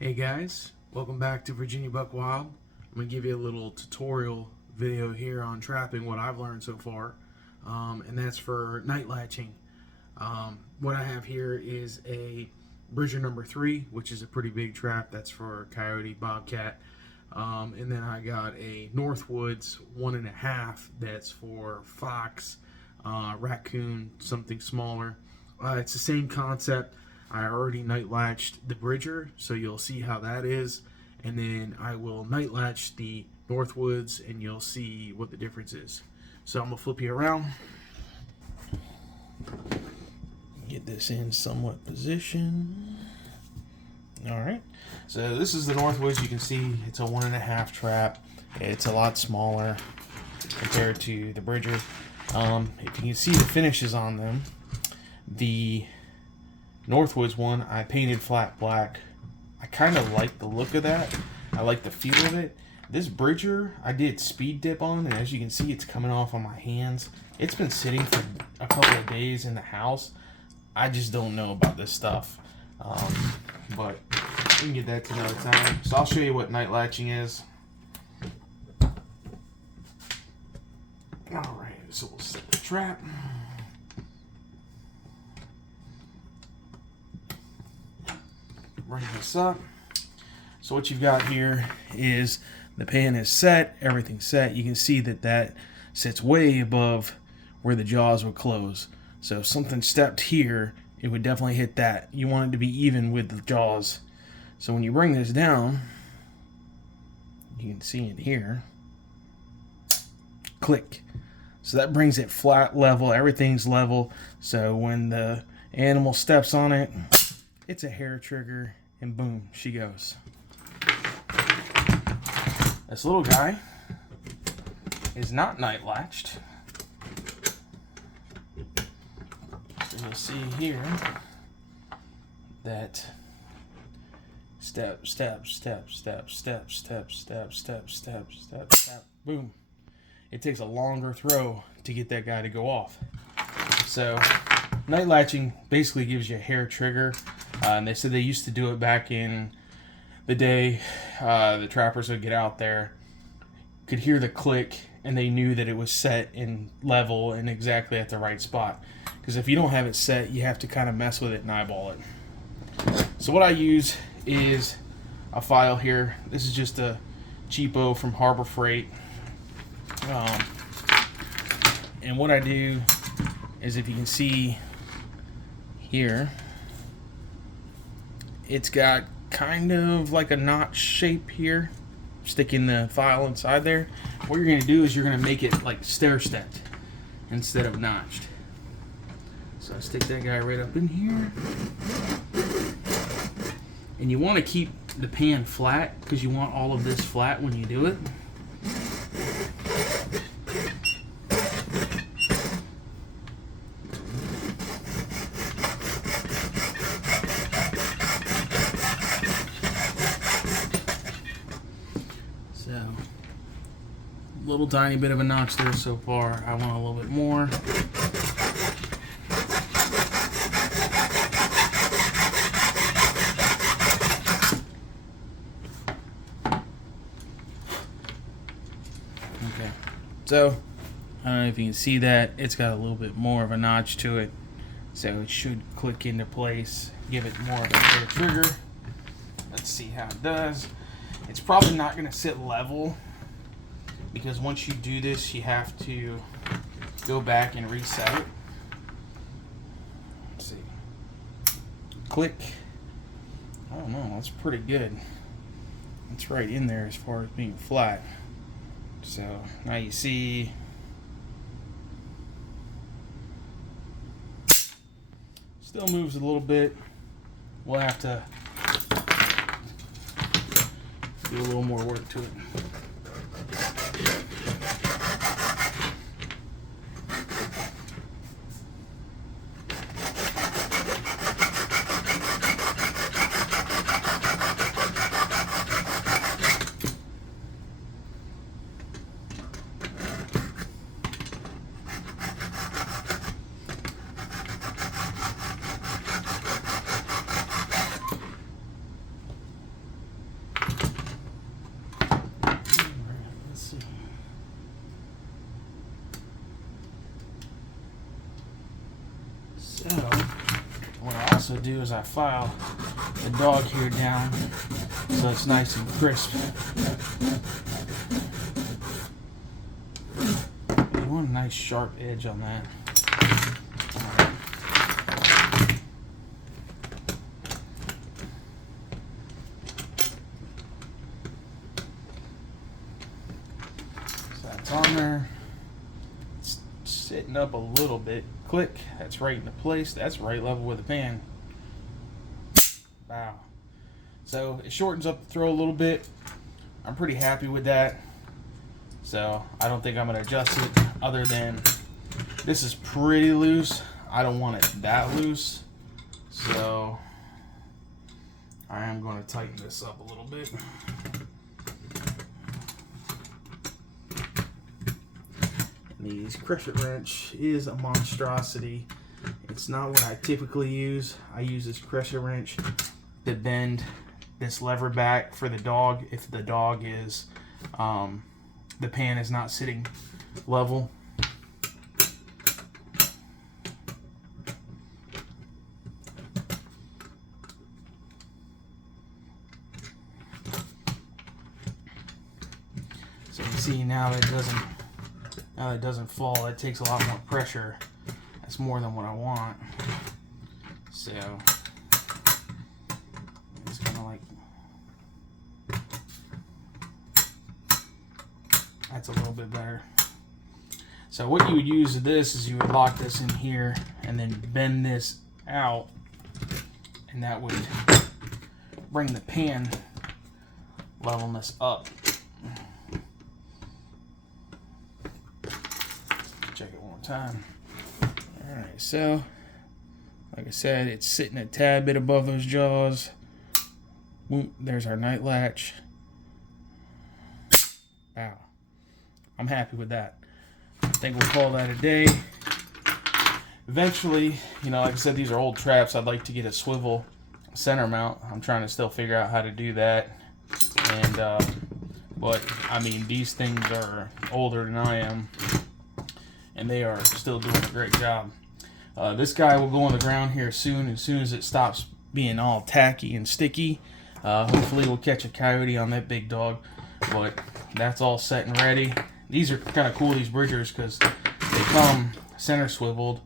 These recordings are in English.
Hey guys, welcome back to Virginia Buck Wild. I'm going to give you a little tutorial video here on trapping, what I've learned so far, and that's for night latching. What I have here is a Bridger number 3, which is a pretty big trap. That's for coyote, bobcat. And then I got a Northwoods 1.5 that's for fox, raccoon, something smaller. It's the same concept. I already night latched the Bridger, so you'll see how that is, and then I will night latch the Northwoods and you'll see what the difference is. So I'm gonna flip you around, get this in somewhat position. All right, so this is the Northwoods. You can see it's a 1.5 trap. It's a lot smaller compared to the Bridger. If you can see the finishes on them, the Northwoods one I painted flat black. I kind of like the look of that. I like the feel of it. This Bridger I did speed dip on, and as you can see, it's coming off on my hands. It's been sitting for a couple of days in the house. I just don't know about this stuff, but we can get that to another time. So I'll show you what night latching is. All right, so we'll set the trap. Bring this up. So what you've got here is the pan is set, everything's set. You can see that that sits way above where the jaws would close. So if something stepped here, it would definitely hit that. You want it to be even with the jaws. So when you bring this down, you can see it here. Click. So that brings it flat level, everything's level. So when the animal steps on it, it's a hair trigger, and boom, she goes. This little guy is not night latched. So you'll see here that step, step, step, step, step, step, step, step, step, step, step, boom. It takes a longer throw to get that guy to go off. So night latching basically gives you a hair trigger. And they said they used to do it back in the day. The trappers would get out there, could hear the click, and they knew that it was set in level and exactly at the right spot. Because if you don't have it set, you have to kind of mess with it and eyeball it. So what I use is a file here. This is just a cheapo from Harbor Freight. And what I do is, if you can see here, it's got kind of like a notch shape here. Sticking the file inside there. What you're going to do is you're going to make it like stair-stepped instead of notched. So I stick that guy right up in here. And you want to keep the pan flat because you want all of this flat when you do it. So, little tiny bit of a notch there so far. I want a little bit more. Okay, so I don't know if you can see that. It's got a little bit more of a notch to it. So it should click into place, give it more of a hair trigger. Let's see how it does. It's probably not going to sit level because once you do this, you have to go back and reset it. Let's see. Click. I don't know. That's pretty good. It's right in there as far as being flat. So now you see. Still moves a little bit. We'll have to do a little more work to it. I do is I file the dog here down so it's nice and crisp. You want a nice sharp edge on that. So that's on there. It's sitting up a little bit. Click. That's right into place. That's right level with the pan. Wow. So it shortens up the throw a little bit. I'm pretty happy with that. So I don't think I'm going to adjust it, other than this is pretty loose. I don't want it that loose. So I am going to tighten this up a little bit. The crescent wrench is a monstrosity. It's not what I typically use. I use this crescent wrench to bend this lever back for the dog if the dog is the pan is not sitting level. So you see now that it doesn't fall. It takes a lot more pressure. That's more than what I want. So it's kind of like, that's a little bit better. So what you would use with this is you would lock this in here and then bend this out, and that would bring the pan levelness up. Check it one more time. Alright, so like I said, it's sitting a tad bit above those jaws. Boom, there's our night latch. Wow. I'm happy with that. I think we'll call that a day. Eventually, you know, like I said, these are old traps. I'd like to get a swivel center mount. I'm trying to still figure out how to do that. And but I mean, these things are older than I am, and they are still doing a great job. This guy will go on the ground here soon. As soon as it stops being all tacky and sticky, hopefully we'll catch a coyote on that big dog. But that's all set and ready. These are kind of cool, these bridgers, because they come center swiveled,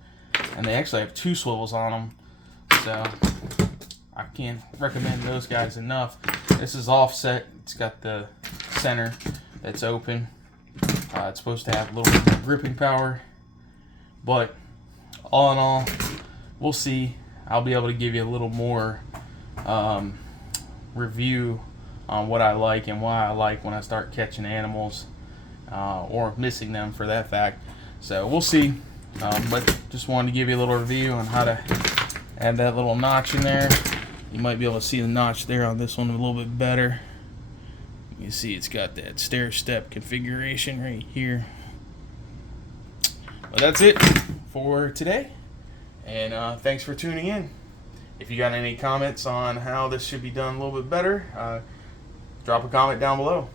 and they actually have two swivels on them. So I can't recommend those guys enough. This is offset. It's got the center that's open. It's supposed to have a little bit more gripping power, but all in all, we'll see. I'll be able to give you a little more review on what I like and why I like when I start catching animals, or missing them for that fact. So we'll see, but just wanted to give you a little review on how to add that little notch in there. You might be able to see the notch there on this one a little bit better. You see it's got that stair step configuration right here. But that's it for today, and thanks for tuning in. If you got any comments on how this should be done a little bit better, drop a comment down below.